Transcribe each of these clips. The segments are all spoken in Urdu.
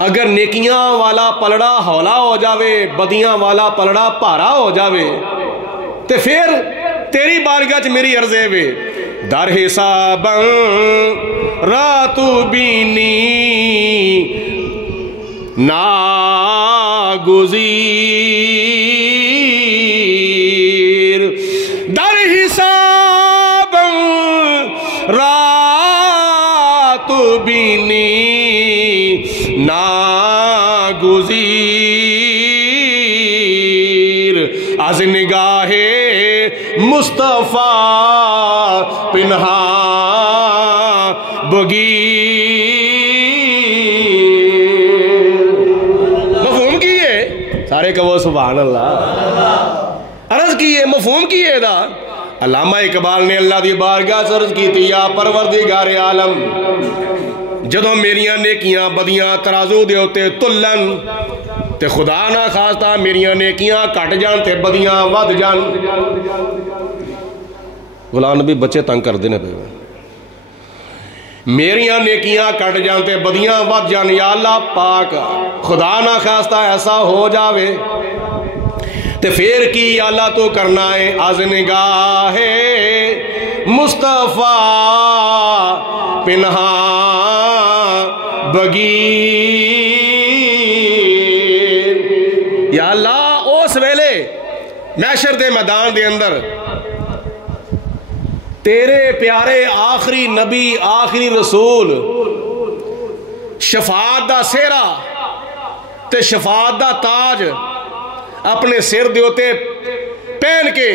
اگر نیکیاں والا پلڑا ہولا ہو جاوے بدیاں والا پلڑا بھارا ہو جاوے تے پھر تیری بارگاہ میری عرض ہے وے در حساب راتو بینی ناگزیر در حساب راتو بینی ناگزیر از نگاہ مصطفیٰ پنہاں بگیر مفہوم کیے سارے کہو سبحان اللہ عرض کیے مفہوم کیے دا علامہ اقبال نے اللہ دی بارگاہ سے عرض کی تھی یا پروردگار عالم جدوں میریاں نیکیاں بدیاں ترازو دے ہوتے تلن تے خدا نہ خواستہ میریاں نیکیاں کٹ جان تے بدیاں ود جان غلام نبی بچے تنگ کر دینے پہ میریاں نیکیاں کٹ جان تے بدیاں ود جان یا اللہ پاک خدا نہ خواستہ ایسا ہو جاوے تے پھر کی یا اللہ تو کرنا ہے از نگاہ مصطفیٰ پنہاں بگیر یا اللہ اس ویلے محشر دے میدان دے اندر تیرے پیارے آخری نبی آخری رسول شفاعت دا سہرا تے شفاعت دا تاج اپنے سر دے ہوتے پہن کے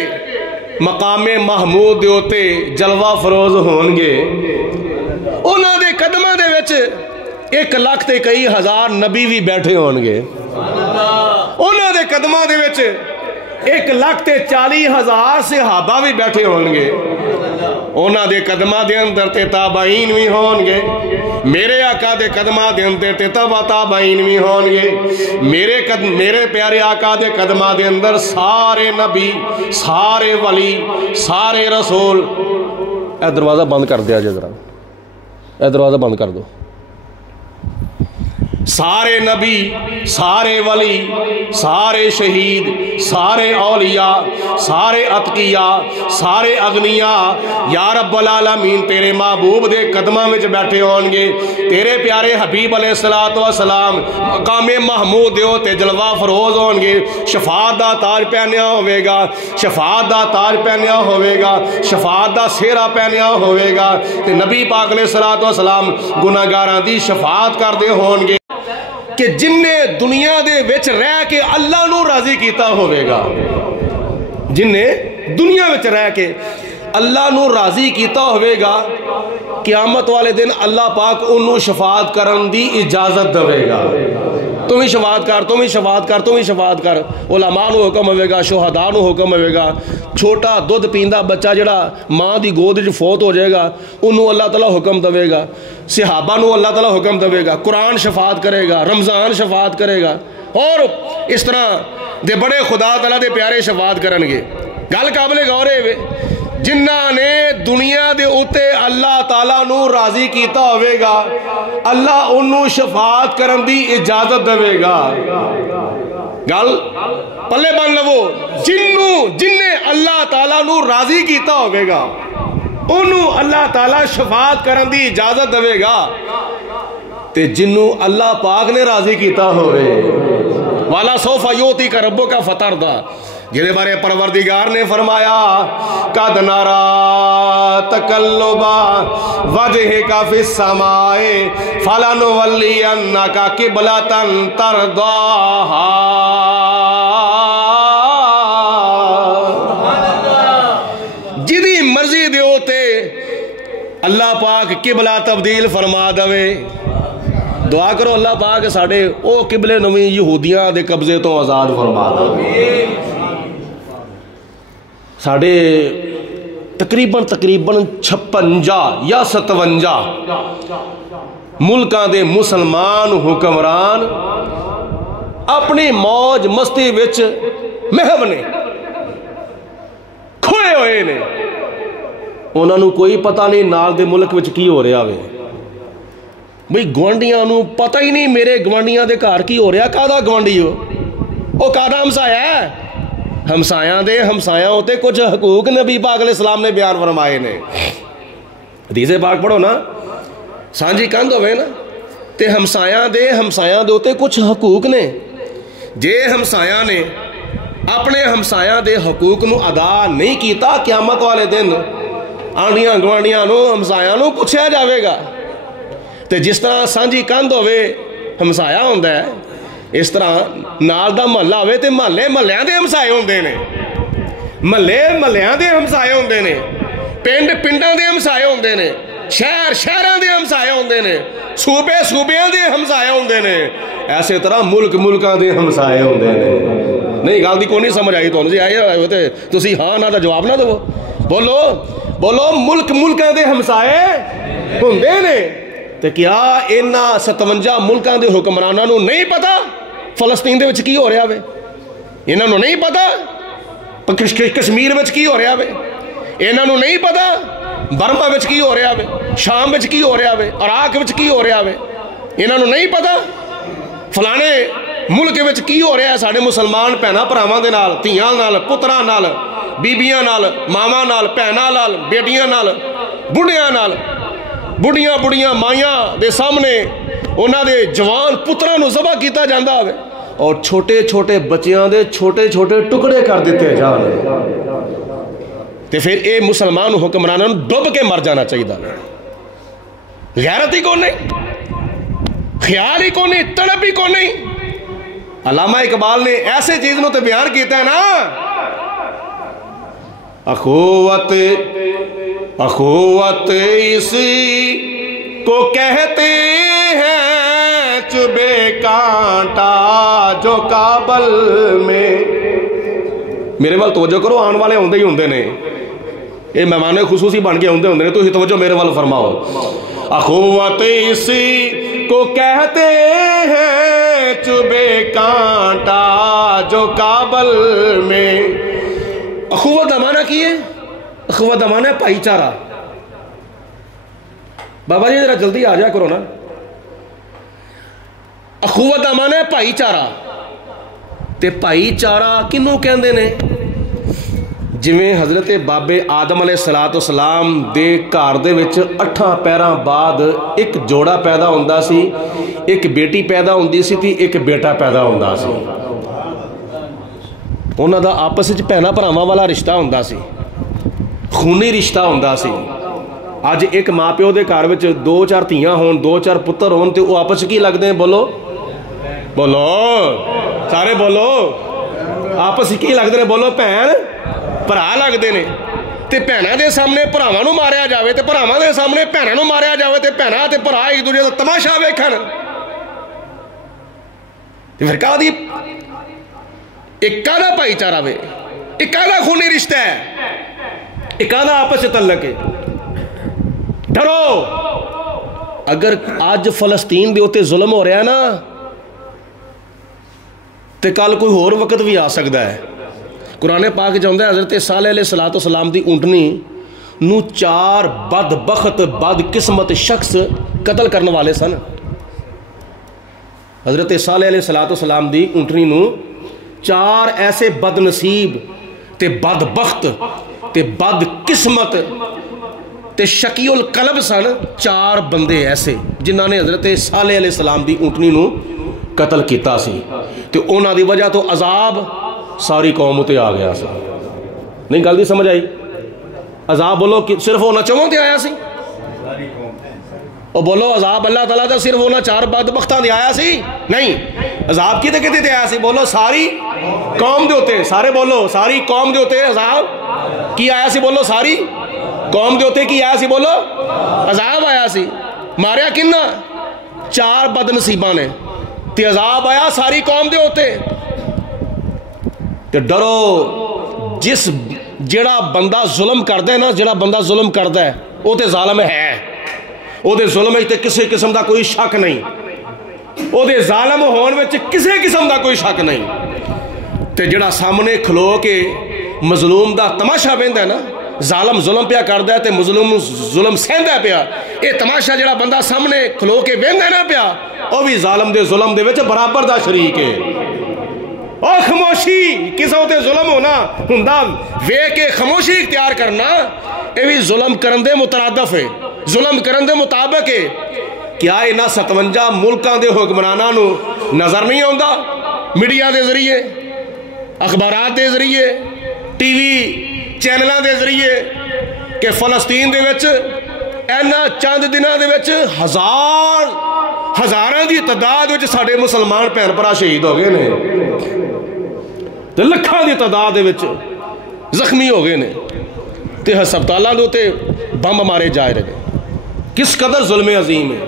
مقام محمود دے ہوتے جلوہ فروز ہونگے انہاں دے قدمہ دے وچ 1,00,000 تے کئی ہزار نبی بھی بیٹھے ہونگے انہاں دے قدمہ دے وچ 1,00,000 تے 40,000 صحابہ بھی بیٹھے ہونگے انہاں دے قدمہ دے اندر تے تابعین بھی ہونگے میرے آقا دے قدمہ دے اندر تے تابعین بھی ہونگے میرے پیارے آقا دے قدمہ دے اندر سارے نبی سارے ولی سارے رسول اے دروازہ بند کر دیا جے ذرا اے دروازہ بند کر دو سارے نبی سارے ولی سارے شہید سارے اولیاء سارے اتقیاء سارے اغنیاء یا رب العالمین تیرے محبوب دے قدمہ میں بیٹھے ہونگے تیرے پیارے حبیب علیہ السلام مقام محمود دے ہوتے جلوہ فروز ہونگے شفاعت دا تاج پہنیا ہوئے گا شفاعت دا تاج پہنیا ہوئے گا شفاعت دا سہرا پہنیا ہوئے گا تے نبی پاک علیہ السلام گناہگاراں دی شفاعت کر دے ہونگے کہ جن نے دنیا دے وچ رہ کے اللہ نو راضی کیتا ہوئے گا جن نے دنیا وچ رہ کے اللہ نو راضی کیتا ہوئے گا قیامت والے دن اللہ پاک انہوں شفاعت کرن دی اجازت دوے گا تم ہی شفاعت کر تم ہی شفاعت کر تم ہی شفاعت کر علماء نو حکم ہوئے گا شہداء نو حکم ہوئے گا چھوٹا دودھ پیندا بچہ جڑا ماں دی گود وچ فوت ہو جائے گا انہوں اللہ تعالیٰ حکم دوے گا صحابہ نو اللہ تعالیٰ حکم دوے گا قرآن شفاعت کرے گا رمضان شفاعت کرے گا اور اس طرح دے بڑے خدا تعالیٰ دے پیارے شفاعت کرنگے گل قابل غور ہے جنہ نے دنیا دے اتے اللہ تعالیٰ نو راضی کیتا ہوئے گا اللہ انہوں شفاعت کرن دی اجازت دوے گا گل پلے بن لو جن نے اللہ تعالیٰ نو راضی کیتا ہوئے گا انہوں اللہ تعالیٰ شفاعت کرن دی اجازت دوے گا تے جنوں اللہ پاک نے راضی کیتا ہوئے والا سوفا یوتی کا ربو کا فطر دا جنہیں بارے پروردگار نے فرمایا قد نرا تقلبا وجہک فی السماء فلنولینک قبلۃ ترضاھا جدی مرضی دے ہوتے اللہ پاک قبلہ تبدیل فرما دوے دعا کرو اللہ پاک ساڑھے او قبلے نویں یہودیاں دے قبضے تو آزاد فرما دو ساڑھے تقریباً 56 یا 57 ملکاں دے مسلمان حکمران اپنی موج مستی وچ محو نے کھوئے ہوئے نے انہوں نے کوئی پتہ نہیں نال دے ملک وچ کی ہو رہا ہوئے بھئی گوانڈیاں نو پتہ ہی نہیں میرے گوانڈیاں دے گھر کی ہو رہا، کادا گوانڈی وہ کادا ہمسایا ہے؟ ہمسایاں دے ہمسایاں ہوتے کچھ حقوق نبی پاک علیہ السلام نے بیان فرمائے نے. حدیث پاک پڑھو نا، سانجی کندھ ہوئے نا تے ہمسایاں دے ہوتے کچھ حقوق نے. جے ہمسایاں نے اپنے ہمسایاں دے حقوق نو ادا نہیں کیتا، قیامت والے دن آنڈیاں گوانڈیاں نو ہمسایاں نو پوچھا جاوے گا. تے جس طرح سانجی کندھ ہوئے ہمسایا ہوندہ ہے، اس طرح نال دا محلہ ہوئے تے محلے محلیاں دے ہمسائے ہوندے نے، محلے محلیاں دے ہمسائے ہوندے نے، پنڈ پنڈاں دے ہمسائے ہوندے نے، شہر شہراں دے ہمسائے ہوندے نے، صوبے صوبیاں دے ہمسائے ہوندے نے، ایسے طرح ملک ملکاں دے ہمسائے ہوندے نے. نہیں گل دی کوئی نہیں سمجھ آئی تانوں جی آئی ہوتے تسی ہاں نہ دا جواب نہ دو. بولو بولو ملک ملکاں دے ہمسائے ہوندے نے. تے کیا انہاں 57 ملکاں دے حکمراناں نوں نہیں پتا فلسطین دے وچ کی ہو رہا وے؟ انہاں نوں نہیں پتا کشمیر وچ کی ہو رہا وے؟ انہاں نوں نہیں پتا برما وچ کی ہو رہا وے؟ شام وچ کی ہو رہا وے؟ عراق وچ کی ہو رہا وے؟ انہاں نوں نہیں پتا فلانے ملک وچ کی ہو رہا ہے ساڈے مسلمان بھیناں بھراواں دے نال، دھیاں نال، پتراں نال، بیبیاں نال، ماواں نال، بھیناں نال، بیٹیاں نال، بڑھیاں نال، بڑھیاں بڑھیاں مائیاں دے سامنے انہاں دے جوان پتراں نو ذبح کیتا جاندا ہوئے اور چھوٹے چھوٹے بچیاں دے چھوٹے چھوٹے ٹکڑے کر دیتے جان. تے پھر اے مسلمان حکمراناں نو ڈب کے مر جانا چاہیے. غیرت ہی کون نہیں، خیال ہی کون نہیں، تڑپ ہی کون نہیں. علامہ اقبال نے ایسے چیز نو تے بیان کیتا ہے نا، اخوت اسی کو کہتے ہیں چبے کانٹا جو کابل میں. میرے وال توجہ کرو، آن والے ہوندے ہی ہوندے نے، یہ مہمان خصوصی بن کے ہوندے نے، تو ہی توجہ میرے وال فرماؤ. اخوت اسی کو کہتے ہیں چبے کانٹا جو کابل میں. اخوت کا معنی کی ہے؟ اخوت کا معنی ہے بھائی چارہ. بابا جی ذرا جلدی آ جا کرو نا. اخوت کا معنی ہے بھائی چارہ. تے بھائی چارہ کنوں کہندے نے؟ جویں حضرت بابے آدم علیہ السلام دے گھر دے وچ 8 پیراں بعد ایک جوڑا پیدا ہوندا سی، ایک بیٹی پیدا ہوندی سی تے ایک بیٹا پیدا ہوندا سی. انہاں دا آپس وچ بھیناں بھراواں والا رشتہ ہوندا سی، خونی رشتہ ہوندا سی. اج ایک ماں پیو دے گھر وچ 2-4 دھیاں ہون، 2-4 پتر ہون تے وہ آپس کی لگدے ہیں؟ بولو بولو سارے بولو، آپس کی لگدے ہیں؟ بولو بھین بھرا لگدے نے. تے بھیناں دے سامنے بھراواں نوں ماریا جاوے تے بھراواں دے سامنے بھیناں نوں ماریا جاوے تے بھیناں تے بھرا ایک دوجے دا تماشا ویکھن. تے پھر کہا دی ایک کادا بھائی چارہ وے، ایک کادا خونی رشتہ ہے، ایک کادا آپس سے تعلق ہے. ڈرو، اگر آج فلسطین دے ہوتے ظلم ہو رہا ہے نا تے کل کوئی اور وقت بھی آ سکتا ہے. قرآن پاک چاہتا ہے حضرت صالح علیہ السلام دی اونٹنی نو 4 بدبخت بد قسمت شخص قتل کرنے والے سن. حضرت صالح علیہ السلام دی اونٹنی نو 4 ایسے بد نصیب تے بدبخت تے بد قسمت تے شقی القلب سن. 4 بندے ایسے جنہاں نے حضرت صالح علیہ السلام دی اونٹنی نو قتل کیتا سی تے انہاں دی وجہ تو عذاب ساری قوم تے آ گیا سی. نہیں گل دی سمجھ آئی؟ عذاب بولو صرف ہونا چاہوں تے آیا سی؟ اور بولو عذاب اللہ تعالیٰ تے صرف ہونا 4 بدبختاں دے آیا سی؟ نہیں، عذاب کتے کتے تے آیا سی؟ بولو ساری قوم دے ہوتے. سارے بولو ساری قوم دے ہوتے عذاب کی آیا سی؟ بولو ساری قوم دے ہوتے کی آیا سی؟ بولو عذاب آیا سی. ماریا کنہ؟ 4 بد نصیباں نے تے عذاب آیا ساری قوم دے ہوتے. تے ڈرو، جس جڑا بندہ ظلم کردا ہے نا، جڑا بندہ ظلم کردا ہے وہ تے ظالم ہے. وہ دے ظلم وچ تے کسی قسم دا کوئی شک نہیں، وہ دے ظالم ہون وچ کسی قسم دا کوئی شک نہیں. تے جڑا سامنے کھلو کے مظلوم دا تماشا ویندا ہے نا، ظالم ظلم پیا کردا ہے تے مظلوم ظلم سہندا پیا، یہ تماشا جڑا بندہ سامنے کھلو کے ویندا نہ پیا وہ بھی ظالم دے ظلم دے وچ برابر دا شریک ہے۔ اور خاموشی کسے تے ظلم ہونا ہوندا وے کے خاموشی اختیار کرنا یہ بھی ظلم کرن دے مترادف ہے، ظلم کرن دے مطابق ہے۔ کیا انہاں 57 ملکاں دے حکمراناں نو نظر نہیں آندا میڈیا دے ذریعے، اخبارات دے ذریعے، ٹی وی چینلاں دے ذریعے کہ فلسطین دے وچ اینا چند دنوں دے وچ ہزاراں دی تعداد وچ ساڈے مسلمان بھین بھرا شہید ہو گئے نے، تے لکھاں دی تعداد دے وچ زخمی ہو گئے نے، تے ہسپتالاں دے تے بم مارے جا رہے ہیں۔ کس قدر ظلم عظیم ہے،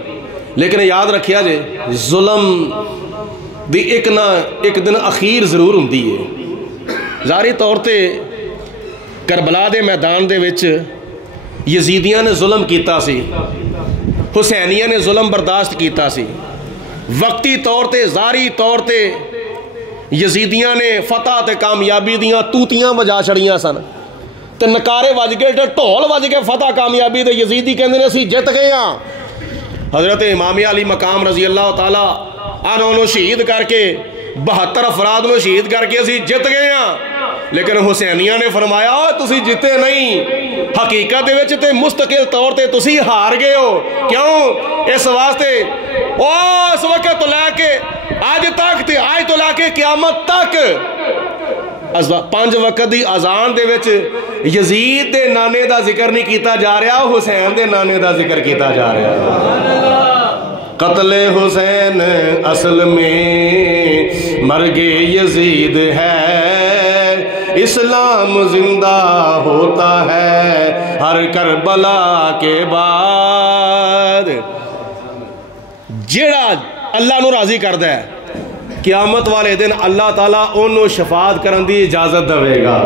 لیکن یاد رکھیا جے ظلم دی ایک نہ ایک دن اخیر ضرور ہوندی ہے۔ ظاہری طور تے کربلا دے میدان دے وچ یزیدیاں نے ظلم کیتا سی، حسینیاں نے ظلم برداشت کیتا سی، وقتی طور تے ظاہری طور تے یزیدیاں نے فتح تے کامیابی دیاں توتیاں بجا چھڑیاں سن تے نکارے وج گئے تے ڈھول وج گئے فتح کامیابی دے، یزیدی کہندے نے اسی جت گئے ہاں۔ حضرت امام علی مقام رضی اللہ تعالی عنہ نو شہید کر کے 72 افراد نو شہید کر کے اسی جت گئے ہاں، لیکن حسینیاں نے فرمایا تسی جتے نہیں، حقیقت دے وچ تے مستقل طور تے تسی ہار گئے ہو۔ کیوں؟ اس واسطے اس وقت تو لے کے آج تک تے آج تو لے کے قیامت تک 5 وقت دی اذان دے وچ یزید دے نانے دا ذکر نہیں کیتا جا رہا، حسین دے نانے دا ذکر کیتا جا رہا۔ قتل حسین اصل میں مرگ یزید ہے، اسلام زندہ ہوتا ہے ہر کربلا کے بعد۔ جیڑا اللہ نو راضی کردا ہے قیامت والے دن اللہ تعالیٰ انہوں شفاعت کرن دی اجازت دے گا،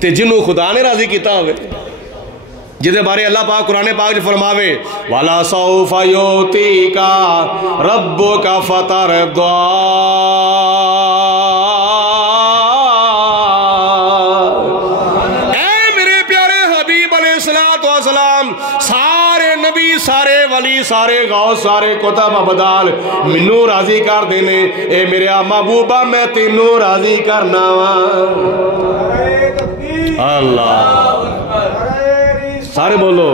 تے جنہوں خدا نے راضی کیتا ہوئے جدے بارے اللہ پاک قرآن پاک جو فرماوے وَلَا سَوْفَ يُؤْتِيكَ رَبُّكَ فَتَرْضَىٰ، اے میرے پیارے حبیب علیہ السلام، سارے نبی سارے ولی سارے غوث سارے کتب ابدال منو راضی کر دینے، اے میرے محبوبہ میں تینوں راضی کرنا اللہ۔ سارے بولو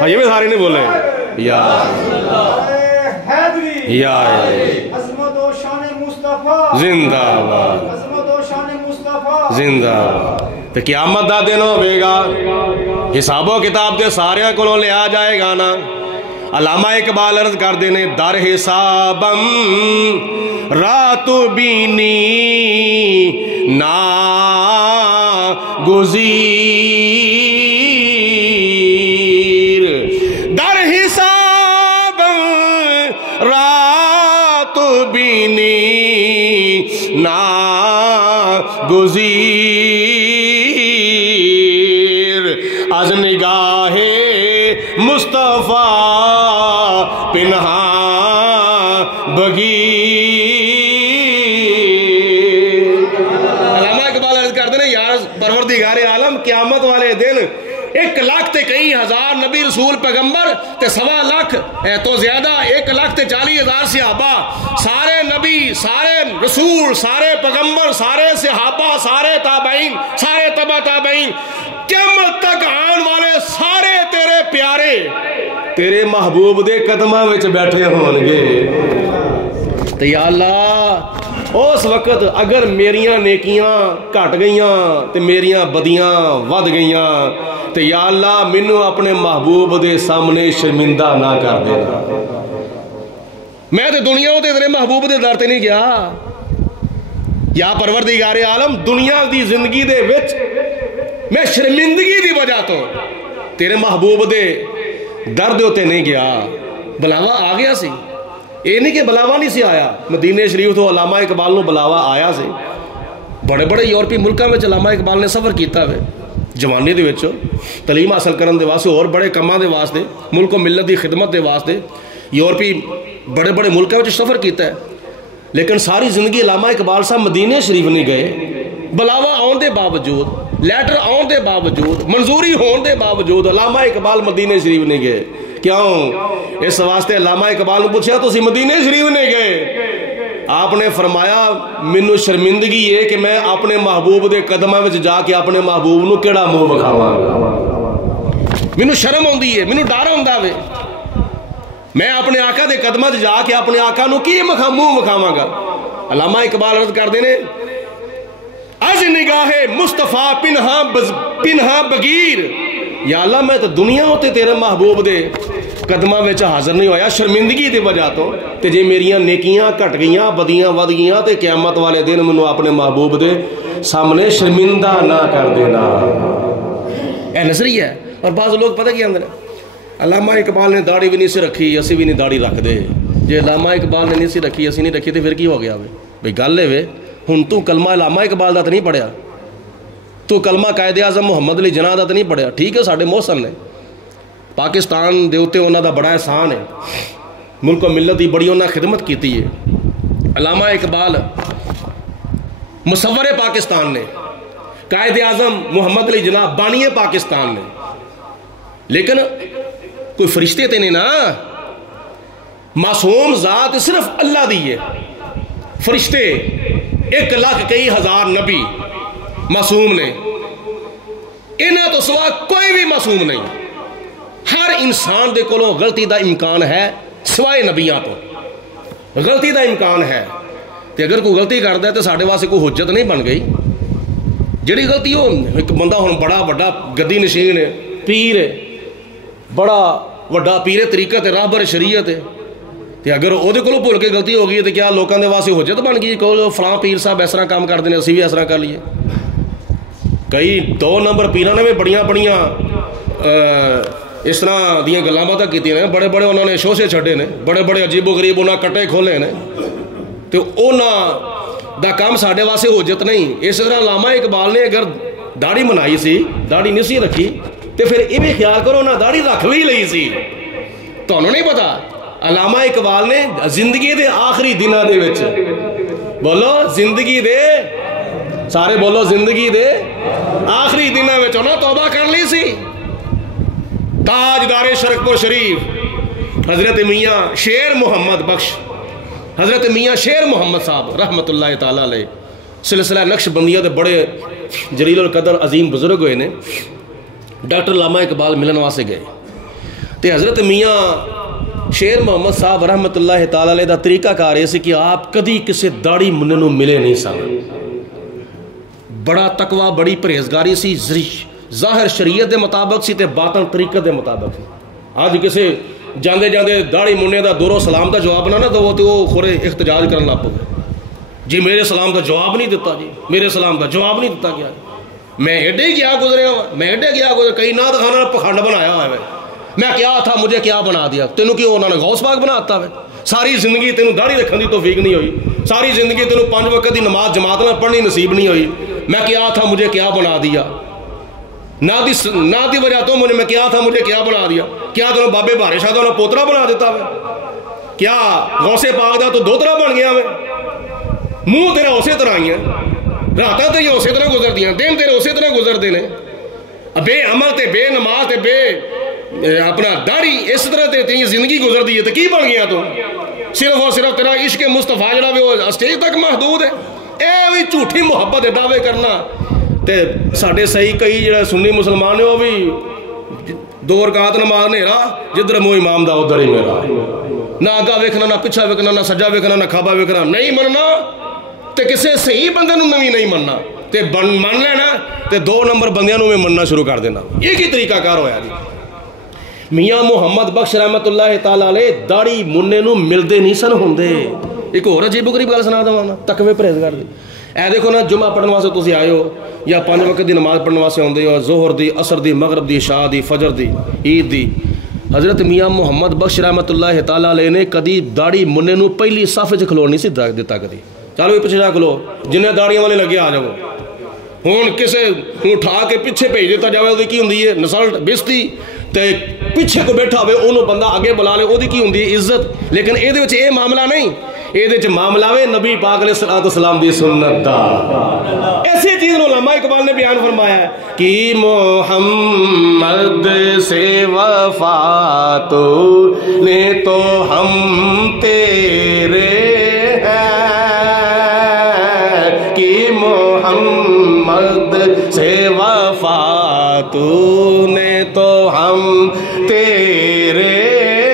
ہاں، یہ بھی سارے نہیں بولے یا زندہ زندہ۔ تو قیامت دا دن ہوئے گا، حساب و کتاب دے سارے کو لیا جائے گا نا۔ علامہ اقبال عرض کر دینے در حسابم رات بینی نا گزیر، در حسابم رات بینی نا گزیر، از نگاہ مصطفیٰ پنہاں بگیر۔ علامہ اقبال عرض کرتے ہیں یار پروردگار عالم قیامت والے دن 1 لاکھ تے کئی ہزار نبی رسول پیغمبر تے 1.25 لاکھ تو زیادہ 1 لاکھ تے 40,000 صحابہ، سارے نبی سارے رسول سارے پیغمبر سارے صحابہ سارے تابعین سارے تبع تابعین قیامت تک آن والے سارے تیرے پیارے تیرے محبوب دے قدمہ وچ بیٹھے ہون گے۔ تو یا اللہ اس وقت اگر میریاں نیکیاں گھٹ گئیاں تے میریاں بدیاں ود گئیاں تو یا اللہ منو اپنے محبوب دے سامنے شرمندہ نہ کر دینا۔ میں تے دنیا تے تیرے محبوب دے در تے نہیں گیا، یا پروردگار عالم دنیا دی زندگی دے وچ میں شرمندگی دی وجہ تو تیرے محبوب دے درد ہوتے نہیں گیا۔ بلاوا آ گیا سی، یہ نہیں کہ بلاوا نہیں سی آیا، مدینہ شریف تو علامہ اقبال نو بلاوا آیا سی۔ بڑے بڑے یورپی ملکاں میں علامہ اقبال نے سفر کیتا ہے، جوانی دے وچ تعلیم حاصل کرن دے واسطے اور بڑے کماں دے واسطے ملک و ملت دی خدمت دے واسطے یورپی بڑے بڑے ملکاں وچ سفر کیتا ہے، لیکن ساری زندگی علامہ اقبال صاحب مدینہ شریف نہیں گئے۔ بلاوا آن دے باوجود لیٹر آن دے باوجود منظوری ہون دے باوجود علامہ اقبال مدینے شریف نہیں گئے. کیوں؟ اس واسطے علامہ اقبال نے پوچھا تسی مدینے شریف نہیں گئے؟ آپ نے فرمایا مینوں شرمندگی ہے کہ میں اپنے محبوب دے قدماں وچ جا کے اپنے محبوب نو کیڑا منہ وکھاواں گا. مینوں شرم ہوندی ہے، مینوں ڈر ہوندا وے میں اپنے آقا دے قدماں وچ جا کے اپنے آقا نو کی منہ وکھاواں گا. علامہ اقبال عرض کردے نے از نگاہ مصطفیٰ پنہا بغیر، یا اللہ میں تو دنیا ہوتے تیرے محبوب دے قدمہ میں حاضر نہیں ہویا شرمندگی دی وجہ تو، تے جے میریاں نیکیاں کٹ گئیاں بدیاں ود گئیاں تے قیامت والے دن منو اپنے محبوب دے سامنے شرمندہ نہ کر دینا. اے نظریہ ہے. اور بعض لوگ پتہ کیا اندر علامہ اقبال نے داڑھی بھی نہیں سی رکھی اسی بھی نہیں داڑھی رکھ دے. جے علامہ اقبال نے نہیں سی رکھی اسی نہیں رکھی تے پھر کی ہو گیا بھئی گل ہے وے ہن تو کلمہ علامہ اقبال دا تے نہیں پڑھیا، تو کلمہ قائد اعظم محمد علی جناح دا تے نہیں پڑھیا. ٹھیک ہے ساڈے محسن نے پاکستان دے اوتے انہاں دا بڑا احسان ہے، ملک و ملت دی بڑی انہاں خدمت کیتی ہے. علامہ اقبال مصور پاکستان نے، قائد اعظم محمد علی جناح بانی پاکستان نے، لیکن کوئی فرشتے تے نہیں نا. معصوم ذات صرف اللہ دی ہے. فرشتے 1,01,000 نبی معصوم نے، انہاں تو سوا کوئی بھی معصوم نہیں. ہر انسان دے کولوں غلطی دا امکان ہے سوائے نبیاں تو، غلطی دا امکان ہے. تے اگر کوئی غلطی کردا ہے تو ساڈے واسطے کوئی حجت نہیں بن گئی. جڑی غلطی ہو ایک بندہ ہن بڑا وڈا گدی نشین ہے، پیر ہے، بڑا وڈا پیر طریقت ہے، راہبر شریعت ہے، تے اگر او دے کولوں بھول کے غلطی ہو گئی تے کیا لوکاں دے واسطے حجت بن گئی کہ فلاں پیر صاحب اس طرح کام کردے نے اسی بھی اس طرح کر لیے. کئی 2 نمبر پیراں نے بھی بڑیاں اس طرح دیاں گلاں باتاں کیتیاں نے، بڑے انہوں نے شوشے چھڈے نے، بڑے عجیب و غریب انہاں کٹے کھولے نے، تے انہاں دا کام ساڈے واسطے حجت نہیں. اس طرح علامہ اقبال نے اگر داڑھی منائی سی، داڑھی نہیں سی رکھی تے پھر یہ بھی خیال کرو انہاں داڑھی رکھ بھی لئی سی. تانوں نہیں پتا علامہ اقبال نے زندگی دے آخری دنوں دے وچ، بولو زندگی دے سارے بولو زندگی دے آخری دنوں وچ انہاں توبہ کر لی سی. تاجدار شرکپور شریف حضرت میاں شیر محمد بخش، حضرت میاں شیر محمد صاحب رحمت اللہ تعالیٰ علیہ سلسلہ نقش بندیہ دے بڑے جلیل القدر عظیم بزرگ ہوئے نے. ڈاکٹر علامہ اقبال ملن واسطے گئے تے حضرت میاں شیر محمد صاحب رحمت اللہ تعالیٰ علیہ دا طریقہ کار ہے کہ آپ کدی کسی داڑھی مننے نو ملے نہیں سن. بڑا تقوی بڑی پرہیزگاری سی، ظاہر شریعت دے مطابق سی تے باطن طریقت دے مطابق سی. آج کسی جاندے داڑھی مننے دا دور و سلام دا جواب نہ دو تو وہ خورے احتجاج کرن لگ پے جی میرے سلام دا جواب نہیں دیتا، جی میرے سلام دا جواب نہیں دیتا گیا. میں ایڈے گیا گزرے ہوں، میں ایڈے گیا گزرے، کئی نات خانہ پکھنڈ بنایا ہوا ہے. میں کیا تھا مجھے کیا بنا دیا، تینوں کیوں انہوں نے غوث پاک بناتا ہے. ساری زندگی تینوں داڑھی رکھن دی توفیق نہیں ہوئی، ساری زندگی تینوں 5 وقت دی نماز جماعت نہ پڑھنی نصیب نہیں ہوئی. میں کیا تھا مجھے کیا بنا دیا، نہ دی وجہ تو میں کیا تھا مجھے کیا بنا دیا. کیا تینوں بابے بھارے شاہ دا پوترا بنا دیتا ہے، کیا غوث پاک دا تو دوترا بن گیا. میں منہ تیرا اسی طرح ہی ہے، راتاں تیریاں اسی طرح گزردیاں، دن تیرے اسی طرح گزرتے ہیں. بے عمل تے بے نماز تے بے اپنا داڑھی اس طرح تے تیری زندگی گزر دی ہے تو کی بن گیا تو؟ صرف اور صرف تیرا عشق مصطفیٰ جڑا بھی وہ اسٹیج تک محدود ہے. اے بھی جھوٹی محبت دے دعوے کرنا. تے ساڈے صحیح کئی جڑا سنی مسلمان نے وہ بھی 2 رکعت نماز نیرا جدھر منہ امام دا ادھر ہی میرا، نہ آگا ویکھنا نہ پچھا ویکھنا نہ سجا ویکھنا نہ کھابا ویکھنا. نہیں مننا تے کسے صحیح بندے نو نویں نہیں مننا تے من لینا تے 2 نمبر بندیاں نو میں مننا شروع کر دینا. یہ کی طریقہ کار ہویا جی. میاں محمد بخش رحمت اللہ تعالیٰ علیہ داڑھی مننے نو ملدے نہیں سن ہوندے. ایک اور عجیب و غریب گل سنا دواں تقوی پرہیزگار دی. اے دیکھو نا جمعہ پڑھن واسطے تسی آئے ہو یا 5 وقت دی نماز پڑھن واسطے آندے ہو، ظہر دی، عصر دی، مغرب دی، عشاء دی، فجر دی، عید دی. حضرت میاں محمد بخش رحمت اللہ تعالیٰ علیہ نے کدی داڑھی مننے نو پہلی صف وچ کھلو نہیں سی دیتا کدی. چلو یہ پیچھے کھلو جنہیں داڑیاں والے لگے آ جاؤ. ہوں کسے اٹھا کے پیچھے بھیج دیتا جائے وہ کی ہوندی ہے نسلٹ بےزتی، تے پیچھے کو بیٹھا ہوئے انہوں بندہ آگے بلا لے وہ کی ہوندی ہے عزت. لیکن یہ وچ یہ معاملہ نہیں، یہ معاملہ ہے نبی پاک علیہ السلام دی سنت دا. ایسی چیز علامہ اقبال نے بیان فرمایا ہے. کی محمد سے وفا تو نے تو ہم تیرے ہیں، کی محمد سے وفا تو نے تو ہم تیرے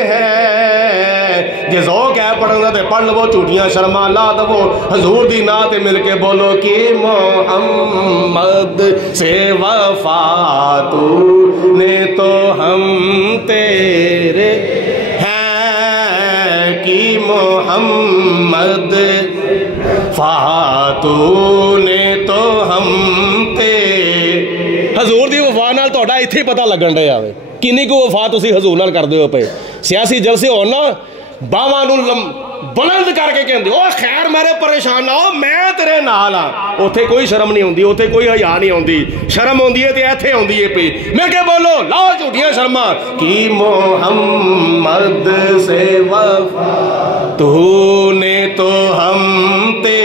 ہیں۔ جے ذوق ہے پڑھنا تے پڑھ لو، جھوٹیاں شرما لا دو، حضور دی نعت مل کے بولو کہ محمد سے وفا تو نے تو ہم تیرے ہیں، کہ محمد فاتو نے تو ہم تے۔ حضور دی وفا نال تہاڈا ایتھے ہی پتہ لگن ڈیا وے کنی کو وفا تسی حضور نال کردے ہو پے۔ سیاسی جلسے ہون نا باواں نوں بلند کر کے کہندے او خیر میرے پریشان نہ ہو، میں تیرے نال ہاں، اوتھے کوئی شرم نہیں ہوندی، اوتھے کوئی حیا نہیں ہوندی، شرم ہوندی ہے تے ایتھے ہوندی ہے پئی۔ میں کہ بولو لاؤ جھوٹیاں شرما، کہ محمد سے وفا تو نے تو ہم تے۔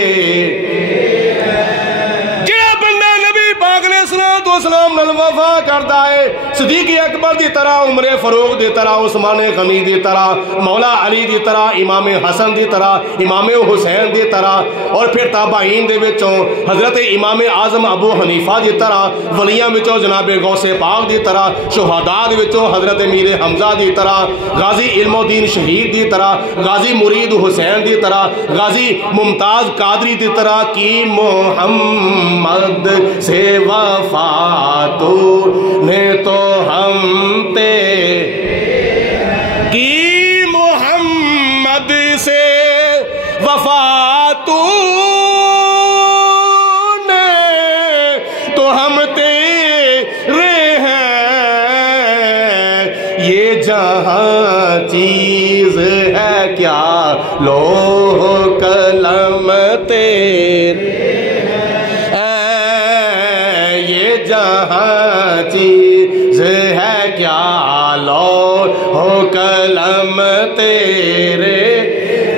اسلام نال وفا کردا ہے، صدیق اکبر دی طرح، عمر فاروق دی طرح، عثمان غنی دی طرح، مولا علی دی طرح، امام حسن دی طرح، امام حسین دی طرح، اور پھر تابعین دے وچوں حضرت امام اعظم ابو حنیفہ دی طرح، ولیاں وچوں جناب غوث پاک دی طرح، شہداء دے وچوں حضرت امیر حمزہ دی طرح، غازی علم الدین شہید دی طرح، غازی مرید حسین دی طرح، غازی ممتاز قادری دی طرح، کی محمد سے وفا تو نے تو ہم تے، کی محمد سے وفا تو نے تو ہم تیرے ہیں، یہ جہاں چیز ہے کیا لوح قلم تیرے، جہاں چیز ہے کیا لوح قلم تیرے،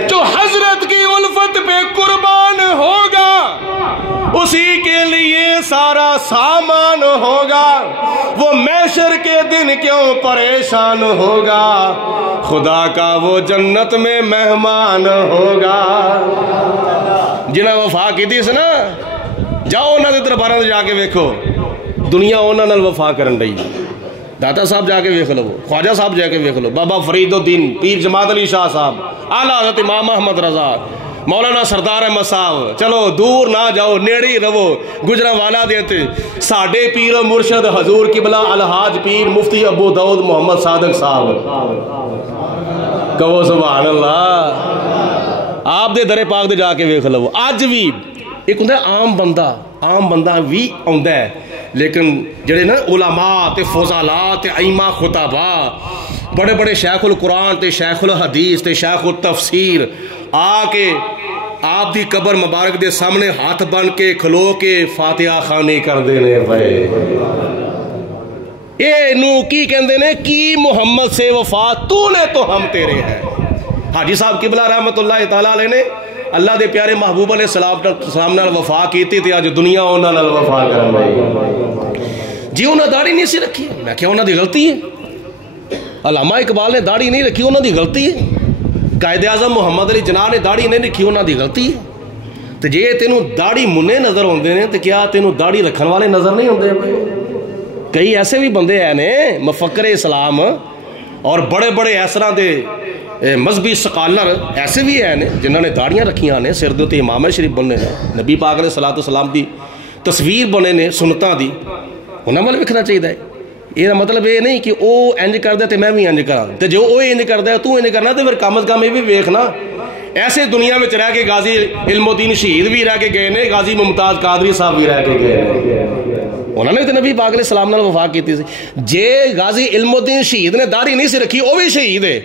جو حضرت کی الفت پہ قربان ہوگا اسی کے لیے سارا سامان ہوگا، وہ محشر کے دن کیوں پریشان ہوگا، خدا کا وہ جنت میں مہمان ہوگا۔ جنہاں وفا کی تھی نا، جاؤ انہاں دے درباراں جا کے ویکھو، دنیا انہاں نال وفا کرن رہی، داتا صاحب جا کے ویکھ لو، خواجہ صاحب جا کے ویکھ لو، بابا فرید الدین پیر جماعت علی شاہ صاحب، اعلیٰ حضرت امام احمد رضا، مولانا سردار احمد صاحب، چلو دور نہ جاؤ، نیڑے ہی رہو، گجرانوالا دیتے ساڈے پیر و مرشد حضور قبلہ الحاج پیر مفتی ابو داؤد محمد صادق صاحب، کہو سبحان اللہ، آپ دے در پاک دے جا کے ویکھ لو۔ اج بھی ایک ہوندا ہے عام بندہ بھی آندا ہے، لیکن جڑے نا علماء تے فضلاء تے ائمہ خطباء، بڑے بڑے شیخ القرآن تے شیخ الحدیث تے شیخ التفسیر آ کے آپ دی قبر مبارک دے سامنے ہاتھ بن کے کھلو کے فاتحہ خوانی کر دینے پئے۔ اے نو کی کہندے نے، کی محمد سے وفا تو نے تو ہم تیرے ہیں۔ حاجی صاحب قبلہ رحمت اللہ تعالیٰ علیہ نے اللہ دے پیارے محبوب علیہ السلام نال وفا کیتی تے اج دنیا انہاں نال وفا کر رہی جی۔ انہاں داڑھی نہیں سی رکھی، میں کیا انہاں دی غلطی ہے؟ علامہ اقبال نے داڑھی نہیں رکھی، انہاں دی غلطی ہے۔ قائد اعظم محمد علی جناح نے داڑھی نہیں رکھی، انہاں دی غلطی ہے۔ تے جے تینوں داڑھی منے نظر ہوندے نے تے کیا تینوں داڑھی رکھن والے نظر نہیں ہوندے؟ کئی ایسے بھی بندے ہیں نے مفکر اسلام اور بڑے بڑے ایسرا دے مذہبی سکالر ایسے بھی ہیں جنہوں نے داڑیاں رکھیاں نے، سر دے امام شریف بننے نے، نبی پاک علیہ الصلوۃ والسلام دی تصویر بنے نے سنتاں دی، انہاں وال ویکھنا چاہیے۔ یہ مطلب یہ نہیں کہ وہ انج کردا تے میں بھی انج کراں، تے جو وہ انج کردا ہے تو انج کرنا، تے پھر کم از کم یہ بھی ویکھنا ایسے دنیا میں رہ کے غازی علم الدین شہید بھی رہ کے گئے نے، غازی ممتاز قادری صاحب بھی رہ کے گئے نے، انہوں نے تو نبی پاک علیہ السلام نال وفا کیتی سی۔ جے غازی علم الدین شہید نے داڑھی نہیں سی رکھی، وہ بھی شہید ہے،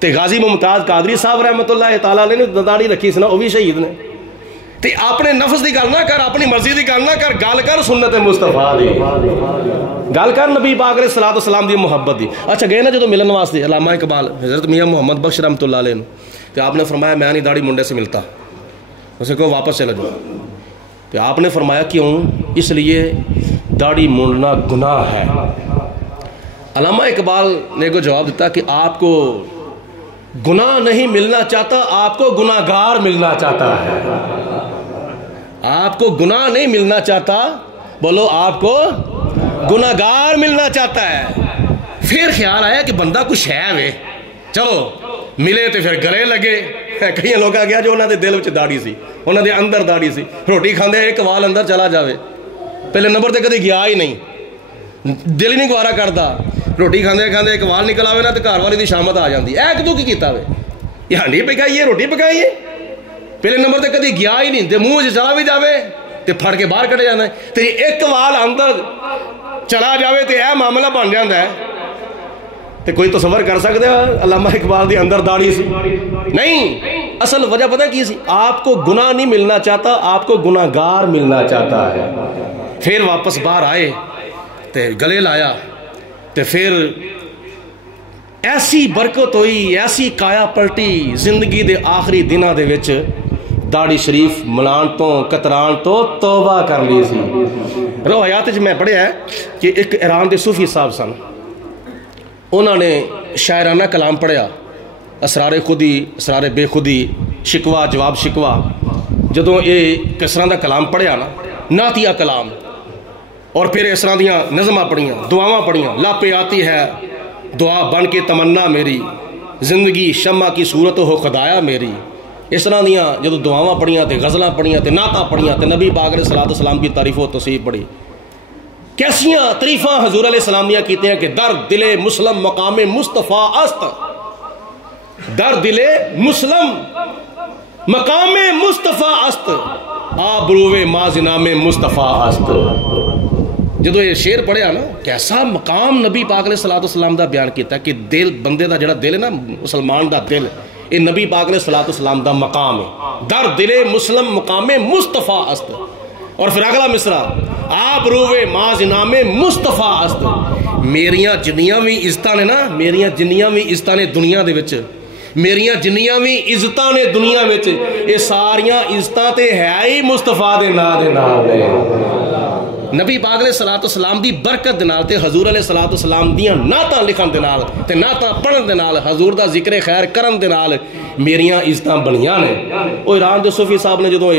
تے غازی ممتاز قادری صاحب رحمت اللہ تعالیٰ علیہ نے داڑھی رکھی سی نا، وہ بھی شہید نے۔ تے اپنے نفس دی گل نہ کر، اپنی مرضی دی گل نہ کر، گل کر سنت مصطفیٰ دی، گل کر نبی پاک علیہ الصلوۃ والسلام دی محبت دی۔ اچھا گئے نا جدو ملن واسطے علامہ اقبال حضرت میاں محمد بخش رحمۃ اللہ علیہ، تو آپ نے فرمایا میں نہیں داڑھی منڈے سے ملتا، اسے کہو واپس چلا جاؤ۔ تو آپ نے فرمایا کیوں؟ اس لیے داڑھی مونڈنا گناہ ہے۔ علامہ اقبال نے کو جواب دیتا کہ آپ کو گناہ نہیں ملنا چاہتا، آپ کو گناہگار ملنا چاہتا ہے۔ آپ کو گناہ نہیں ملنا چاہتا، بولو آپ کو گناہگار ملنا چاہتا ہے۔ پھر خیال آیا کہ بندہ کچھ ہے وے، چلو ملے تو پھر گلے لگے۔ کئی لوگ آ گیا جو انہوں نے دل وچ داڑھی سی، انہوں نے اندر داڑھی سی، روٹی کھاندے ایک وال اندر چلا جاوے، پہلے نمبر تے کدی گیا ہی نہیں، دل ہی نہیں گوارا کرتا، روٹی کھاندے کھاندے ایک وال نکل آوے نا تو گھر والی دی شامت آ جاندی، اے کدوں کی کیتا وے، یہ ہانڈی پکائیے روٹی پکائیے، پہلے نمبر تے کدی گیا ہی نہیں، تے منہ چلا بھی جاوے تے پھڑ کے باہر کٹے جانا ہے، تے ایک وال اندر چلا جاوے تے اے معاملہ بن جاتا ہے۔ تے کوئی تصور کر سکتے ہیں علامہ اقبال دی اندر داڑھی سی؟ نہیں، اصل وجہ پتہ کی سی؟ آپ کو گناہ نہیں ملنا چاہتا، آپ کو گناہگار ملنا چاہتا ہے۔ پھر واپس باہر آئے تے گلے لایا تے پھر ایسی برکت ہوئی، ایسی کایا پلٹی زندگی دے آخری دنوں دے وچ، داڑھی شریف ملان تو کتران تو توبہ کر لی سی۔ روایات وچ میں پڑھیا ہے کہ ایک ایران دے صوفی صاحب سن، انہوں نے شاعرانہ کلام پڑھیا، اسرار خودی، اسرار بے خودی، شکوہ جواب شکوہ۔ جدوں یہ اس طرح دا کلام پڑھیا نا، نعتیہ کلام، اور پھر اس طرح دیاں نظماں پڑھیاں، دعاواں پڑھیاں، لاپے آتی ہے دعا بن کے تمنا میری، زندگی شمع کی صورت ہو خدایا میری، اس طرح دیاں جدوں دعاواں پڑھیاں تے غزلاں پڑھیاں تے نعتاں پڑھیاں تے نبی پاک علیہ الصلوۃ والسلام کی تعریف و توصیف پڑھی، کیسیاں تعریفاں حضور علیہ السلام نے کیتے ہیں کہ در دل مسلم مقام مصطفیٰ است، در دل مسلم مقام مصطفیٰ است، آبروے مازنام مصطفیٰ است۔ جدو یہ شعر پڑھیا نا، کیسا مقام نبی پاک علیہ الصلوۃ والسلام دا بیان کیتا کہ دل بندے دا جڑا دل ہے نا، مسلمان دا دل، یہ نبی پاک علیہ الصلوۃ والسلام دا مقام ہے، در دل مسلم مقام مصطفیٰ است۔ اور پھر اگلا مصرع، آپ روے مازنام مصطفیٰ است، میریاں جنیاں بھی عزتاں نے نا، میریاں جنیاں بھی عزتاں نے دنیا دے وچ، میریاں جنیاں بھی عزتاں نے دنیا وچ، یہ ساریاں عزتاں تے ہے ہی مصطفیٰ دے نام دے نال نے۔ نبی پاک علیہ الصلوۃ والسلام دی برکت دے نال تے حضور علیہ الصلوۃ والسلام دیاں نعتاں لکھن دے نال تے نعتاں پڑھن دے نال، حضور دا ذکر خیر کرن دے نال میریاں عزتاں بنیاں نے۔ او ایران دے صوفی صاحب نے جدوں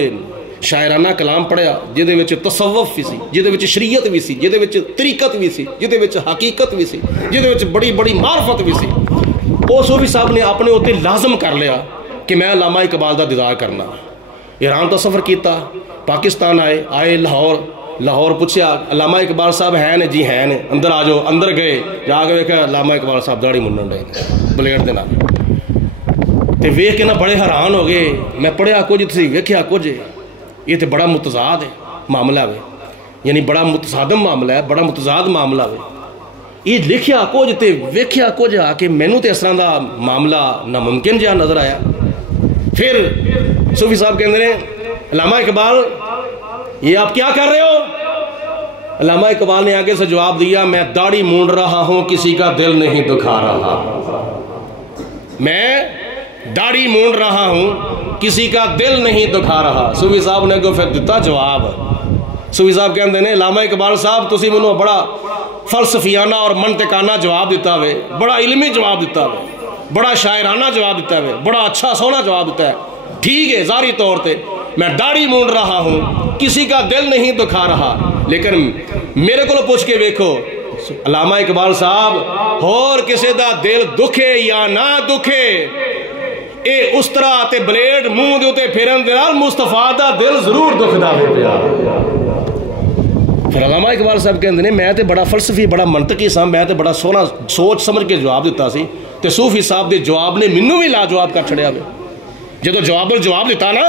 شاعرانہ کلام پڑھیا، جہدے وچ تصوف بھی سی، جہدے وچ شریعت بھی سی، جہدے وچ طریقت بھی سی، جہدے وچ حقیقت بھی سی، جہدے وچ بڑی بڑی معرفت بھی سی، او صوفی صاحب نے اپنے اوتے لازم کر لیا کہ میں علامہ اقبال دا دیدار کرنا۔ ایران دا سفر کیتا، پاکستان آئے لاہور پوچھیا علامہ اقبال صاحب ہیں نے؟ جی ہیں نے، اندر آ جاؤ۔ اندر گئے، جا کے ویکھیا علامہ اقبال صاحب داڑھی منن ڈے بلیڈ دے نال، تے ویکھ کے نا بڑے حیران ہو گئے۔ میں پڑھیا کچھ، تسی ویکھیا کچھ، یہ تو بڑا متضاد ہے معاملہ ہے، یعنی بڑا متصادم معاملہ ہے، بڑا متضاد معاملہ ہے۔ یہ لکھیا کچھ تے ویکھیا کچھ آ کے مینوں تے اس طرح دا معاملہ ناممکن جہا نظر آیا۔ پھر صوفی صاحب کہندے ہیں علامہ اقبال یہ آپ کیا کر رہے ہو؟ علامہ اقبال نے آگے سے جواب دیا، میں داڑھی مونڈ رہا ہوں، کسی کا دل نہیں دکھا رہا، میں داڑھی مونڈ رہا ہوں، کسی کا دل نہیں دکھا رہا۔ صوفی صاحب نے کو پھر دیتا جواب۔ صوفی صاحب کہندے نے علامہ اقبال صاحب تسی منوں بڑا فلسفیانہ اور منطقانہ جواب دیتا ہوئے، بڑا علمی جواب دیتا ہوئے، بڑا شاعرانہ جواب دیتا ہوئے، بڑا اچھا سونا جواب دیتا ہے۔ ٹھیک ہے، ظاہری طور تے میں داڑھی مونڈ رہا ہوں، کسی کا دل نہیں دکھا رہا، لیکن میرے کو پوچھ کے ویکھو علامہ اقبال صاحب، اور کسی دا دل دکھے یا نہ دکھے، اے اس طرح تے بلیڈ منہ دے تے پھرن دے نال مصطفیٰ دا دل ضرور دکھدا ہے پیا۔ پھر علامہ اقبال صاحب کہندے نے میں تے بڑا فلسفی بڑا منطقی سا، میں تے بڑا سونا سوچ سمجھ کے جواب دیتا سی، تے صوفی صاحب دے جواب نے مینوں بھی لاجواب کر چھڑیا وے۔ جدو جواب دیتا نا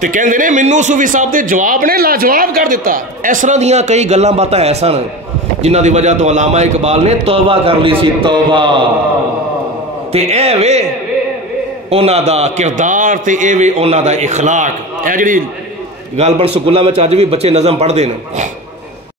تے کہندے نے مینوں صوفی صاحب دے جواب نے لاجواب کر دیتا۔ اس طرح دیاں کئی گلاں باتاں ایسا نے جنہ دی وجہ تو علامہ اقبال نے توبہ کر لی سی، توبہ۔ تے اے وے انہاں دا کردار تے اے وے انہاں دا اخلاق۔ اے جڑی گل بن سکولاں وچ اج بھی بچے نظم پڑھدے نے،